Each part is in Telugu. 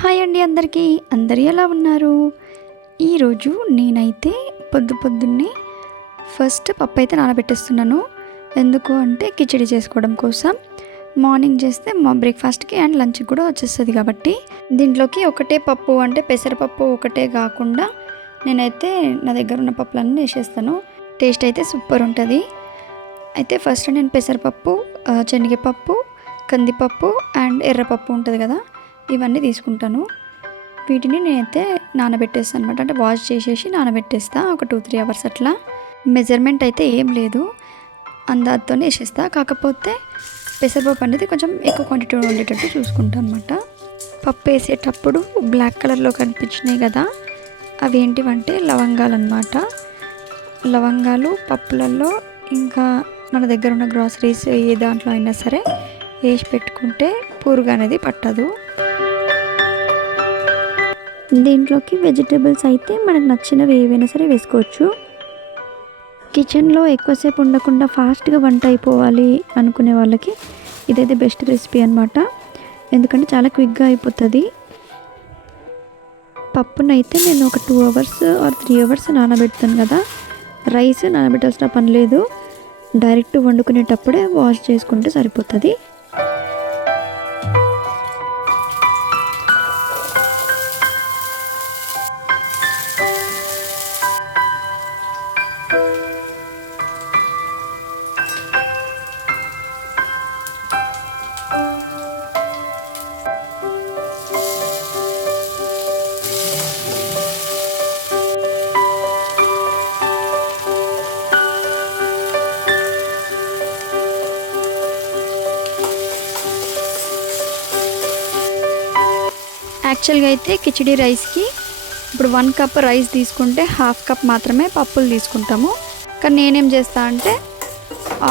హాయ్ అండి అందరికీ. అందరూ ఎలా ఉన్నారు? ఈరోజు నేనైతే పొద్దున్నే ఫస్ట్ పప్పు అయితే నానబెట్టేస్తున్నాను. ఎందుకు అంటే కిచిడి చేసుకోవడం కోసం. మార్నింగ్ చేస్తే మా బ్రేక్ఫాస్ట్కి అండ్ లంచ్కి కూడా వచ్చేస్తుంది కాబట్టి. దీంట్లోకి ఒకటే పప్పు అంటే పెసరపప్పు ఒకటే కాకుండా నేనైతే నా దగ్గర ఉన్న పప్పులన్నీ వేసేస్తాను. టేస్ట్ అయితే సూపర్ ఉంటుంది. అయితే ఫస్ట్ నేను పెసరపప్పు, శనగపప్పు, కందిపప్పు అండ్ ఎర్రపప్పు ఉంటుంది కదా, ఇవన్నీ తీసుకుంటాను. వీటిని నేనైతే నానబెట్టేస్తాను అనమాట. అంటే వాష్ చేసేసి నానబెట్టేస్తా ఒక 2-3 అవర్స్ అట్లా. మెజర్మెంట్ అయితే ఏం లేదు, అందాజతోనే వేసేస్తా. కాకపోతే పెసరపప్పు అనేది కొంచెం ఎక్కువ క్వాంటిటీ ఉండేటట్టు చూసుకుంటాను అనమాట. పప్పు వేసేటప్పుడు బ్లాక్ కలర్లో కనిపించినాయి కదా, అవి ఏంటివంటే లవంగాలు అనమాట. లవంగాలు పప్పులలో ఇంకా మన దగ్గర ఉన్న గ్రాసరీస్ ఏ దాంట్లో అయినా సరే వేసి పెట్టుకుంటే పురుగు అనేది పట్టదు. దీంట్లోకి వెజిటేబుల్స్ అయితే మనకు నచ్చినవి ఏవైనా సరే వేసుకోవచ్చు. కిచెన్లో ఎక్కువసేపు ఉండకుండా ఫాస్ట్గా వంట అయిపోవాలి అనుకునే వాళ్ళకి ఇదైతే బెస్ట్ రెసిపీ అనమాట. ఎందుకంటే చాలా క్విక్గా అయిపోతుంది. పప్పునైతే నేను ఒక 2 అవర్స్ ఆర్ 3 అవర్స్ నానబెడతాను కదా. రైస్ నానబెట్టాల్సిన పని లేదు, డైరెక్ట్ వండుకునేటప్పుడే వాష్ చేసుకుంటే సరిపోతుంది. యాక్చువల్గా అయితే కిచిడి రైస్కి ఇప్పుడు 1 కప్ రైస్ తీసుకుంటే 1/2 కప్ మాత్రమే పప్పులు తీసుకుంటాము. కానీ నేనేం చేస్తా అంటే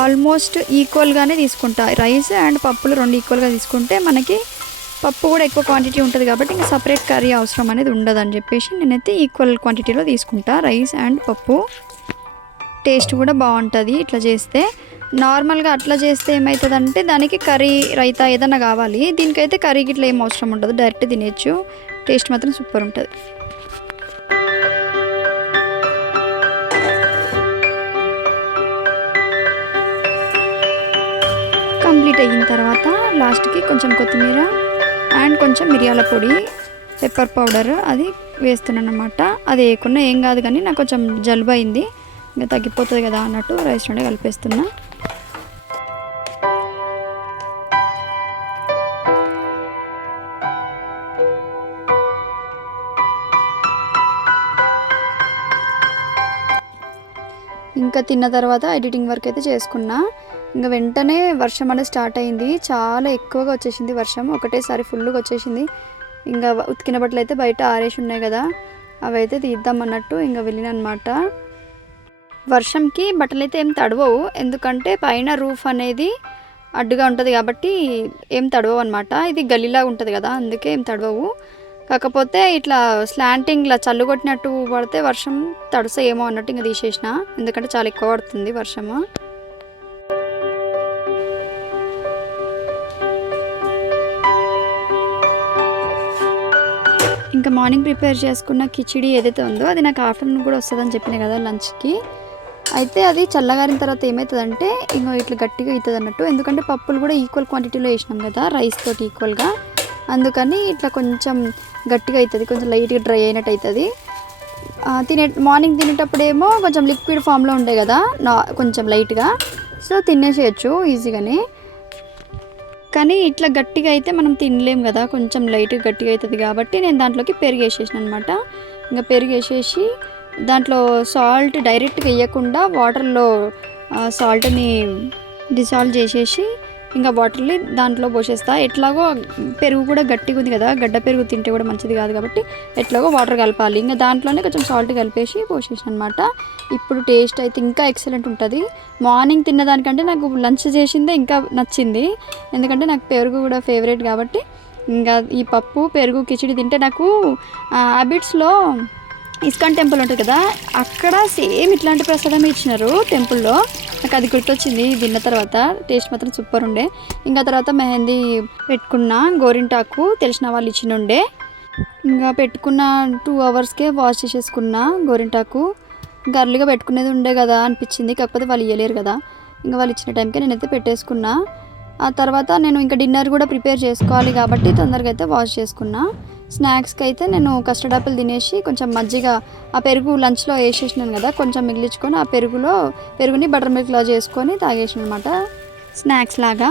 ఆల్మోస్ట్ ఈక్వల్గానే తీసుకుంటా. రైస్ అండ్ పప్పులు 2 ఈక్వల్గా తీసుకుంటే మనకి పప్పు కూడా ఎక్కువ క్వాంటిటీ ఉంటుంది కాబట్టి ఇంకా సపరేట్ కర్రీ అవసరం అనేది ఉండదని చెప్పేసి నేనైతే ఈక్వల్ క్వాంటిటీలో తీసుకుంటా రైస్ అండ్ పప్పు. టేస్ట్ కూడా బాగుంటుంది ఇట్లా చేస్తే. నార్మల్గా అట్లా చేస్తే ఏమవుతుందంటే దానికి కర్రీ రైతా ఏదైనా కావాలి. దీనికైతే కర్రీకి ఇట్లా ఏం అవసరం ఉండదు, డైరెక్ట్ తినేయచ్చు. టేస్ట్ మాత్రం సూపర్ ఉంటుంది. కంప్లీట్ అయిన తర్వాత లాస్ట్కి కొంచెం కొత్తిమీర అండ్ కొంచెం మిరియాల పొడి, పెప్పర్ పౌడర్ అది వేస్తున్నాను అనమాట. అది వేయకుండా ఏం కాదు, కానీ నాకు కొంచెం జలుబు అయింది, ఇంకా తగ్గిపోతుంది కదా అన్నట్టు రైస్లోనే కలిపేస్తున్నా. ఇంకా తిన్న తర్వాత ఎడిటింగ్ వర్క్ అయితే చేసుకున్నా. ఇంకా వెంటనే వర్షం అనేది స్టార్ట్ అయింది. చాలా ఎక్కువగా వచ్చేసింది వర్షం, ఒకటేసారి ఫుల్గా వచ్చేసింది. ఇంకా ఉతికిన బట్టలు అయితే బయట ఆరేసి ఉన్నాయి కదా, అవి అయితే తీద్దాం అన్నట్టు ఇంకా వెళ్ళిన అనమాట. వర్షంకి బట్టలు అయితే ఏం తడవవు, ఎందుకంటే పైన రూఫ్ అనేది అడ్డుగా ఉంటుంది కాబట్టి ఏం తడవవు అనమాట. ఇది గల్లీలా ఉంటుంది కదా, అందుకే ఏం తడవవు. కాకపోతే ఇట్లా స్లాంటింగ్లా చల్లు కొట్టినట్టు పడితే వర్షం తడుస్తాయేమో అన్నట్టు ఇంకా తీసేసిన, ఎందుకంటే చాలా ఎక్కువ పడుతుంది వర్షము. ఇంకా మార్నింగ్ ప్రిపేర్ చేసుకున్న కిచిడి ఏదైతే ఉందో అది నాకు ఆఫ్టర్నూన్ కూడా వస్తుందని చెప్పిన కదా లంచ్కి. అయితే అది చల్లగారిన తర్వాత ఏమవుతుందంటే ఇంకో ఇట్లా గట్టిగా అవుతుంది అన్నట్టు, ఎందుకంటే పప్పులు కూడా ఈక్వల్ క్వాంటిటీలో వేసినాం కదా రైస్ తోటి ఈక్వల్గా, అందుకని ఇట్లా కొంచెం గట్టిగా అవుతుంది, కొంచెం లైట్గా డ్రై అయినట్టు అవుతుంది. మార్నింగ్ తినేటప్పుడేమో కొంచెం లిక్విడ్ ఫామ్లో ఉండే కదా, కొంచెం లైట్గా, సో తినేసేయచ్చు ఈజీగానే. కానీ ఇట్లా గట్టిగా అయితే మనం తినలేం కదా, కొంచెం లైట్గా గట్టిగా అవుతుంది కాబట్టి నేను దాంట్లోకి పెరుగు వేసేసాను అనమాట. ఇంకా పెరుగు వేసేసి దాంట్లో సాల్ట్ డైరెక్ట్గా వేయకుండా వాటర్లో సాల్ట్ని డిసాల్వ్ చేసేసి ఇంకా వాటర్ని దాంట్లో పోసేస్తా. ఎట్లాగో పెరుగు కూడా గట్టిగా ఉంది కదా, గడ్డ పెరుగు తింటే కూడా మంచిది కాదు కాబట్టి ఎట్లాగో వాటర్ కలపాలి. ఇంకా దాంట్లోనే కొంచెం సాల్ట్ కలిపేసి పోసేసాను అనమాట. ఇప్పుడు టేస్ట్ అయితే ఇంకా ఎక్సలెంట్ ఉంటుంది. మార్నింగ్ తిన్నదానికంటే నాకు లంచ్ చేసిందే ఇంకా నచ్చింది, ఎందుకంటే నాకు పెరుగు కూడా ఫేవరెట్ కాబట్టి. ఇంకా ఈ పప్పు పెరుగు కిచిడి తింటే నాకు హ్యాబిట్స్లో ఇస్కాన్ టెంపుల్ ఉంటుంది కదా, అక్కడ సేమ్ ఇట్లాంటి ప్రసాదం ఇచ్చినారు టెంపుల్లో. నాకు అది గుర్తొచ్చింది తిన్న తర్వాత. టేస్ట్ మాత్రం సూపర్ ఉండే. ఇంకా తర్వాత మెహందీ పెట్టుకున్న గోరింటాకు తెలిసిన వాళ్ళు ఇచ్చినుండే, ఇంకా పెట్టుకున్న 2 అవర్స్కే వాష్ చేసేసుకున్నా గోరింటాకు. ఇంకా అర్లీగా పెట్టుకునేది ఉండే కదా అనిపించింది, కాకపోతే వాళ్ళు ఇవ్వలేరు కదా, ఇంకా వాళ్ళు ఇచ్చిన టైంకే నేనైతే పెట్టేసుకున్నా. ఆ తర్వాత నేను ఇంకా డిన్నర్ కూడా ప్రిపేర్ చేసుకోవాలి కాబట్టి తొందరగా అయితే వాష్ చేసుకున్నా. స్నాక్స్కి అయితే నేను కస్టర్డ్ యాపిల్ తినేసి కొంచెం మజ్జిగ, ఆ పెరుగు లంచ్లో వేసేసినాను కదా, కొంచెం మిగిలించుకొని ఆ పెరుగుని బటర్ మిల్క్లో చేసుకొని తాగేసిన అనమాట స్నాక్స్ లాగా.